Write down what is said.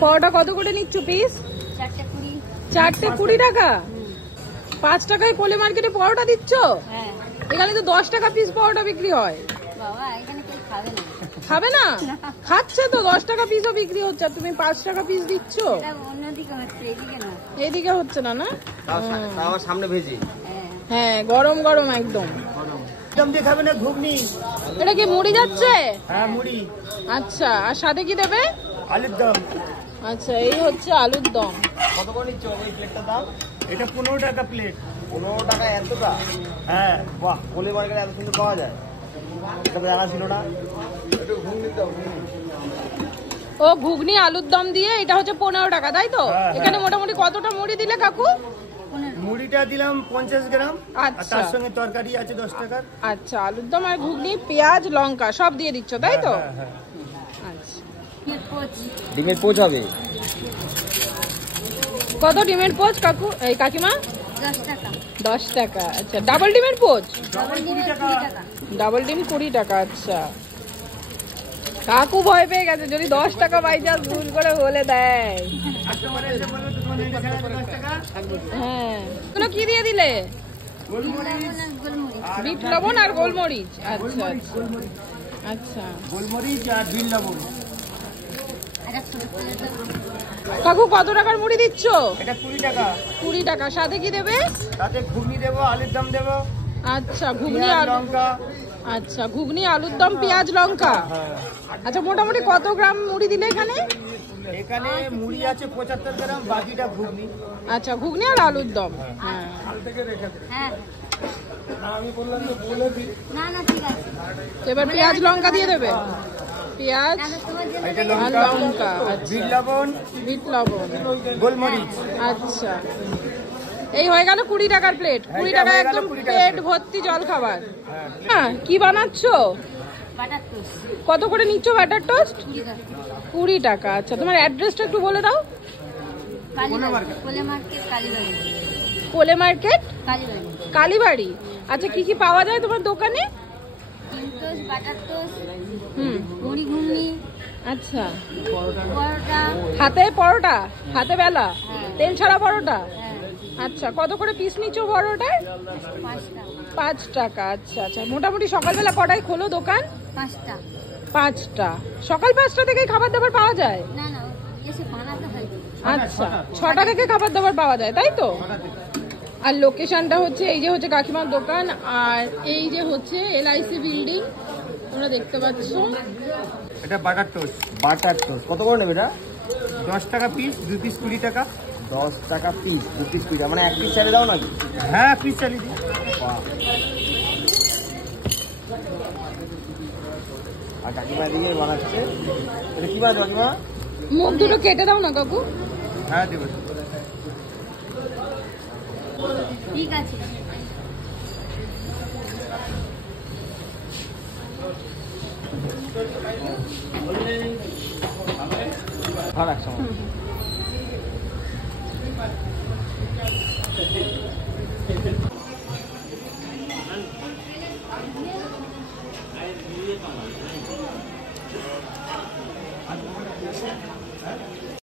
পরোটা কত করে নিচ্ছ পিস? 4টে 20 টাকা। 5 টাকায় কোলে মার্কেটে পরোটা দিচ্ছ? এখানে তো 10 টাকা পিস পরোটা বিক্রি হয়। খাবে না? খাচ্ছে তো, 10 টাকা পিসও বিক্রি হচ্ছে, তুমি 5 টাকা পিস দিচ্ছ। এইদিকে হচ্ছে না? না সামনে ভেজি। হ্যাঁ, গরম গরম একদম। খাবে না ঘুগনি? এটা কি মুড়ি যাচ্ছে? হ্যাঁ মুড়ি। আচ্ছা, আর সাথে কি দেবে? আলুর দম। আচ্ছা, এই হচ্ছে আলুর দম। কত করে নিচ্ছ এই প্লেটটার দাম? এটা 15 টাকা প্লেট। 15 টাকা এতটা? হ্যাঁ। বাহ, কোলে মার্কেটে এত সুন্দর পাওয়া যায়, এটা জানা ছিল না। ও ঘুগনি আলুর দম দিয়ে এটা হচ্ছে 15 টাকা, তাই তো? এখানে মোটামুটি কতটা মুড়ি দিলে কাকু? মুড়িটা দিলাম 50 গ্রাম। আচ্ছা, তার সঙ্গে তরকারি আছে 10 টাকার। আচ্ছা, আলুর দম আর ঘুগনি, পেঁয়াজ, লঙ্কা সব দিয়ে দিচ্ছ, তাই তো? আচ্ছা, ডিমের পোচ হবে কত ডিমের পোচ কাকু? এই কাকিমা 10 টাকা। আচ্ছা, ডাবল ডিমের পোচ? ডাবল ডিম 20 টাকা। আচ্ছা, কাকু ভয় পেয়ে গেছে যদি 10 টাকা বাই চান্স ভুল করে বলে দেয়। হ্যাঁ, এগুলো কি দিয়ে দিলে? বিট লবণ আর গোলমরিচ। আচ্ছা আচ্ছা আচ্ছা, গোলমরিচ আর বিট লবণ। কাকু কত টাকার মুড়ি দিচ্ছ? এটা 20 টাকা। 20 টাকা। সাথে কি দেবে? তাতে ঘুগনি দেবো, আলুর দম দেবো। আচ্ছা, ঘুগনি আর লঙ্কা। আচ্ছা, ঘুগনি আলুর দম পেঁয়াজ লঙ্কা। আচ্ছা, মোটামুটি কত গ্রাম মুড়ি দিলে এখানে? এখানে মুড়ি আছে 75 গ্রাম, বাকিটা ঘুগনি। আচ্ছা, ঘুগনি আর আলুর দম। হ্যাঁ, এবার পেঁয়াজ লঙ্কা দিয়ে দেবে? পেঁয়াজ আর লঙ্কা। বিট লবণ, বিট লবণ, গোলমরিচ। আচ্ছা, এই হয়ে গেল 20 টাকার প্লেট। 20 টাকা একদম পেট ভর্তি জল খাবার। হ্যাঁ, কি বানাচ্ছ? কত করে নিচ্ছ বাটার টোস্ট? 20 টাকা। আচ্ছা, তোমার অ্যাড্রেসটা একটু বলে দাও। কোলে মার্কেট কালীবাড়ি। আচ্ছা, কি কি পাওয়া যায় তোমার দোকানে? আচ্ছা, হাতে পরোটা, হাতে বেলা, তেল ছাড়া পরোটা। আচ্ছা, কত করে পিস নিচ্ছ পরোটার? 5 টাকা। আচ্ছা আচ্ছা, মোটামুটি সকালবেলা কটায় খোলো দোকান? 5টা। সকাল 5টা থেকে খাবার দাবার পাওয়া যায়? আচ্ছা, 6টা থেকে খাবার দাবার পাওয়া যায়, তাই তো? আর লোকেশনটা হচ্ছে এই যে হচ্ছে কাকিমার দোকান, আর এই যে হচ্ছে LIC বিল্ডিং তোমরা দেখতে পাচ্ছ। এটা বাটার টোস্ট। বাটার টোস্ট কত করে নেবে এটা? 10 টাকা পিস, 2 পিস 20 টাকা। 10 টাকা পিস, 2 পিস 20 টাকা, মানে 1 পিস চালিয়ে দাও নাকি? হ্যাঁ, পিস চালিয়ে দিই। আর কাকিমা দিয়ে বানাচ্ছে। এটা কি বানাচ্ছে কাকিমা? মুখ দুটো কেটে দাও না কাকু। হ্যাঁ দেবো। ঠিক আছে। ভালো একসঙ্গে।